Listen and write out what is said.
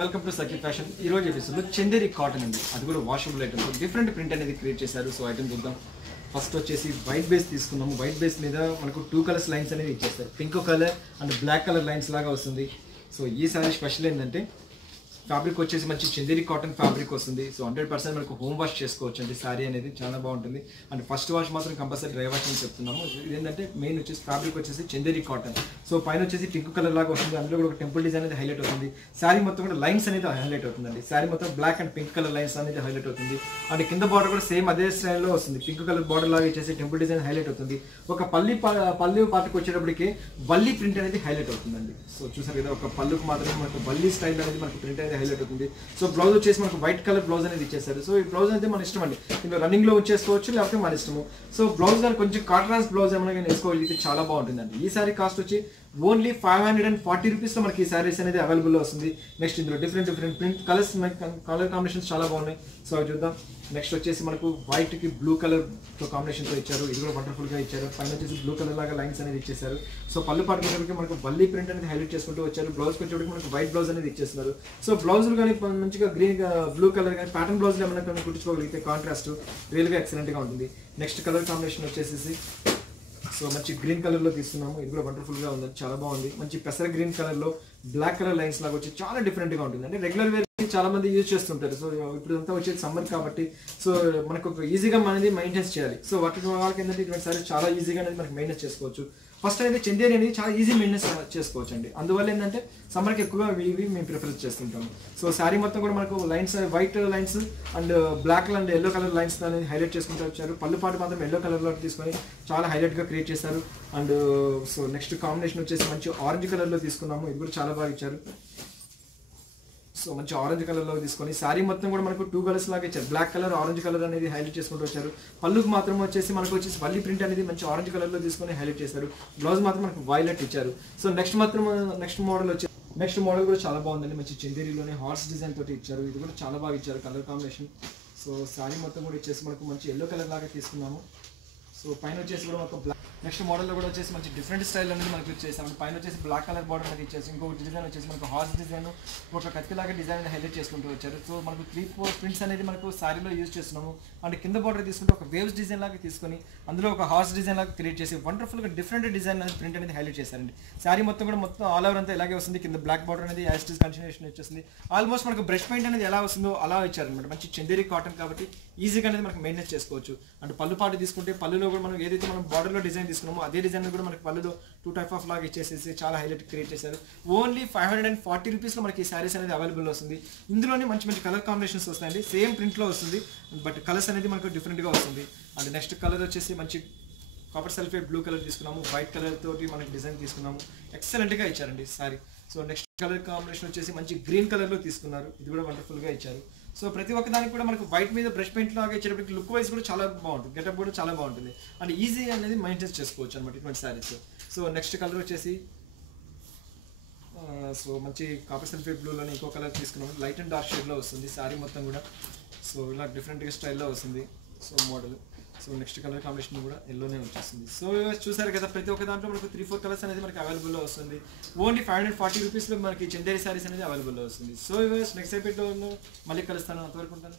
Welcome to Sakhi fashion. ఈ రోజు ఎపిసోడ్లో చందేరి కాటన్ అండి, అది కూడా వాషబుల్ ఐటమ్. డిఫరెంట్ ప్రింట్ అనేది క్రియేట్ చేశారు. సో ఐటమ్ చూద్దాం. ఫస్ట్ వచ్చేసి వైట్ బేస్ తీసుకున్నాము. వైట్ బేస్ మీద మనకు 2 కలర్స్ లైన్స్ అనేది ఇచ్చేస్తారు. Pink colour and black colour lines లాగా వస్తుంది. సో ఈ సారీ స్పెషల్ ఏంటంటే ఫ్యాబ్రిక్ వచ్చేసి మంచి చందేరి కాటన్ ఫ్యాబ్రిక్ వస్తుంది. సో 100% మనకు హోమ్ వాష్ చేసుకోవచ్చు అండి. సారీ అనేది చాలా బాగుంటుంది. అండ్ ఫస్ట్ వాష్ మాత్రం కంపల్సరీ డ్రై వాష్ అని చెప్తున్నాము. ఇదేంటంటే మెయిన్ వచ్చేసి ఫ్యాబ్రిక్ వచ్చేసి చందేరి కాటన్. సో పైన వచ్చేసి పింక్ కలర్ లాగా వస్తుంది. అందులో కూడా ఒక టెంపుల్ డిజైన్ అనేది హైలైట్ అవుతుంది. సారీ మొత్తం కూడా లైన్స్ అనేది హైలైట్ అవుతుందండి. సారీ మొత్తం black and pink colour lines అనేది హైలైట్ అవుతుంది. అండ్ కింద బార్డర్ కూడా సేమ్ అదే స్టైల్లో వస్తుంది. పింక్ కలర్ బార్డర్ లాగా ఇచ్చేసి టెంపుల్ డిజైన్ హైలైట్ అవుతుంది. ఒక పల్లి పాటకు వచ్చేటప్పటికి వల్లి ప్రింట్ అనేది హైలైట్ అవుతుందండి. సో చూసారు కదా, ఒక పళ్ళుకు మాత్రమే మనకు వల్లి స్టైల్ అనేది మనకు ప్రింట్ అనేది హైలైట్ అవుతుంది. సో బ్లౌజ్ వచ్చేసి మనకు వైట్ కలర్ బ్లౌజ్ అనేది ఇచ్చేస్తారు. సో ఈ బ్లౌజ్ అయితే మన ఇష్టం అండి. ఇంకా రన్నింగ్ లో వచ్చేసుకోవచ్చు, లేకపోతే మన ఇష్టము. సో బ్లౌజ్ కానీ కొంచెం కాంట్రాస్ట్ బ్లౌజ్ ఏమైనా కానీ వేసుకోగలిగితే చాలా బాగుంటుందండి. ఈ సారీ కాస్ట్ వచ్చి ఓన్లీ 540 రూపీస్లో మనకి ఈ సారీస్ అనేది అవైలబుల్ వస్తుంది. నెక్స్ట్ ఇందులో different print colours, colour combinations చాలా బాగున్నాయి. సో అవి చూద్దాం. నెక్స్ట్ వచ్చేసి మనకు వైట్ కి బ్లూ కలర్ తో కాంబినేషన్ తో ఇచ్చారు. ఇది కూడా వండర్ఫుల్ గా ఇచ్చారు. పైన వచ్చేసి బ్లూ కలర్ లాగా లైన్స్ అనేది ఇచ్చేసారు. సో పళ్ళు పాటుకొచ్చేటికి మనకు వల్లి ప్రింట్ అనేది హైలైట్ చేసుకుంటూ వచ్చారు. బ్లౌజ్ వచ్చేటికి మనకు వైట్ బ్లౌజ్ అనేది ఇచ్చేస్తున్నారు. సో బ్లౌజ్ కానీ మంచిగా గ్రీన్ బ్లూ కలర్ కానీ ప్యాటర్న్ బ్లౌజ్ ఏమైనా కుట్టించుకోగలిగితే కాంట్రాస్ట్ రియల్ గా ఎక్సలెంట్ గా ఉంటుంది. నెక్స్ట్ కలర్ కాంబినేషన్ వచ్చేసి సో మంచి గ్రీన్ కలర్ లో తీసుకున్నాము. ఇది కూడా వండర్ఫుల్ గా ఉంది, చాలా బాగుంది. మంచి పెసర గ్రీన్ కలర్ లో బ్లాక్ కలర్ లైన్స్ లాగా వచ్చి చాలా డిఫరెంట్ గా ఉంటుంది. అంటే రెగ్యులర్ వేర్ చాలా మంది యూజ్ చేస్తుంటారు. సో ఇప్పుడు అంతా వచ్చేది సమ్మర్ కాబట్టి సో మనకు ఈజీగా అనేది మెయింటైన్స్ చేయాలి. సో వాళ్ళకి ఏంటంటే ఇటువంటి సారీ చాలా ఈజీగా అనేది మనకి మెయింటైన్స్ చేసుకోవచ్చు. ఫస్ట్ అయితే చందేరి అనేది చాలా ఈజీ మెయింటెన్స్ చేసుకోవచ్చు అండి. అందువల్ల ఏంటంటే సమ్మర్కి ఎక్కువగా ఇవి మేము ప్రిఫర్ చేస్తుంటాము. సో శారీ మొత్తం కూడా మనకు lines white lines and black and yellow colour lines అనేది హైలైట్ చేసుకుంటూ వచ్చారు. పళ్ళు పాటు మాత్రం ఎల్లో కలర్లో తీసుకొని చాలా హైలైట్గా క్రియేట్ చేశారు. అండ్ సో నెక్స్ట్ కాంబినేషన్ వచ్చేసి మంచి ఆరెంజ్ కలర్లో తీసుకున్నాము. ఇది కూడా చాలా బాగా ఇచ్చారు. సో మంచి ఆరెంజ్ కలర్లో తీసుకొని శారీ మొత్తం కూడా మనకు 2 కలర్స్ లాగా ఇచ్చారు. బ్లాక్ కలర్ ఆరెంజ్ కలర్ అనేది హైలైట్ చేసుకుంటూ వచ్చారు. పళ్ళుకు మాత్రం వచ్చేసి మనకు వచ్చేసి వల్లి ప్రింట్ అనేది మంచి ఆరెంజ్ కలర్లో తీసుకొని హైలైట్ చేశారు. బ్లౌజ్ మాత్రం మనకు వైలెట్ ఇచ్చారు. సో నెక్స్ట్ మోడల్ కూడా చాలా బాగుందండి. మంచి చందేరిలోనే హార్స్ డిజైన్ తోటి ఇచ్చారు. ఇది కూడా చాలా బాగా ఇచ్చారు కలర్ కాంబినేషన్. సో శారీ మొత్తం కూడా ఇచ్చేసి మనకు మంచి ఎల్లో కలర్ లాగా తీసుకున్నాము. సో పైన వచ్చేసి కూడా ఒక బ్లాక్ నెక్స్ట్ మోడల్లో కూడా వచ్చేసి మంచి డిఫరెంట్ స్టైల్ అనేది మనకి వచ్చేసాము. పైన వచ్చేసి బ్లాక్ కలర్ బార్డర్ అనేది ఇచ్చేసి ఇంకొక డిజైన్ వచ్చేసి మనకు హార్స్ డిజైన్ ఒక కత్తిలాగా డిజైన్ హైలైట్ చేసుకుంటూ వచ్చారు. సో మనకు 3-4 ప్రింట్స్ అనేది మనకు సారీలో యూజ్ చేస్తున్నాము. అండ్ కింద బార్డర్ తీసుకుంటే ఒక వేవ్స్ డిజైన్ లాగా తీసుకొని అందులో ఒక హార్స్ డిజైన్ లాగా క్రియేట్ చేసి వండర్ఫుల్గా డిఫరెంట్ డిజైన్ అనేది ప్రింట్ అనేది హైలైట్ చేశారండి. సారీ మొత్తం ఆల్ ఓవర్ అంతా ఇలాగే వస్తుంది. కింద బ్లాక్ బార్డర్ అనేది యాజ్ ఇట్ ఈస్ కంటిన్యూషన్ వచ్చేసింది. ఆల్మోస్ట్ మనకు బ్రష్ పెయింట్ అనేది ఎలా వస్తుందో అలా ఇచ్చారనమాట. మంచి చందేరి కాటన్ కాబట్టి ఈజీగా అనేది మనకు మెయింటైన్ చేసుకోవచ్చు. అండ్ పళ్ళు పాటు తీసుకుంటే పళ్ళులో కూడా మనం ఏదైతే మనం బార్డర్లో డిజైన్ తీసుకున్నామో అదే డిజైన్ కూడా మనకి పళ్ళులో 2 టైప్ ఆఫ్ లాగా ఇచ్చేసేసి చాలా హైలైట్ క్రియేట్ చేశారు. ఓన్లీ 540 రూపీస్లో మనకి ఈ శారీస్ అనేది అవైలబుల్ వస్తుంది. ఇందులోనే మంచి మంచి కలర్ కాంబినేషన్స్ వస్తాయండి. సేమ్ ప్రింట్లో వస్తుంది, బట్ కలర్స్ అనేది మనకు డిఫరెంట్గా వస్తుంది. అండ్ నెక్స్ట్ కలర్ వచ్చేసి మంచి కాపర్ సల్ఫేట్ బ్లూ కలర్ తీసుకున్నాము. వైట్ కలర్ తోటి మనకి డిజైన్ తీసుకున్నాము. ఎక్సలెంట్గా ఇచ్చారండి sorry. So next colour combination వచ్చేసి మంచి గ్రీన్ కలర్లో తీసుకున్నారు. ఇది కూడా వండర్ఫుల్గా ఇచ్చారు. సో ప్రతి ఒక్క దానికి కూడా మనకు వైట్ మీద బ్రష్ పెయింట్ లాగా ఇచ్చేటప్పటికి లుక్ వైజ్ కూడా చాలా బాగుంటుంది. గెటప్ కూడా చాలా బాగుంటుంది. అండ్ ఈజీ అనేది మెయింటైన్ చేసుకోవచ్చు అనమాట ఇటువంటి శారీస్. సో నెక్స్ట్ కలర్ వచ్చేసి సో మంచి కాపర్ సల్ఫేట్ బ్లూలోనే ఇంకో కలర్ తీసుకున్నాము. లైట్ అండ్ డార్క్ షేడ్లో వస్తుంది శారీ మొత్తం కూడా. సో ఇలా డిఫరెంట్గా స్టైల్లో వస్తుంది so model. So next colour combination కూడా ఎల్లోనే వచ్చేస్తుంది. సో చూసారు కదా, ప్రతి ఒక్క దాంట్లో మనకు 3-4 కలర్స్ అనేది మనకి అవైలబుల్లో వస్తుంది. ఓన్లీ 540 రూపీస్లో మనకి చందేరి శారీస్ అనేది అవైలబుల్లో వస్తుంది. సో నెక్స్ట్ ఎపిసోడ్లో మళ్ళీ కలుస్తాను. అంతవరకు ఉంటాను.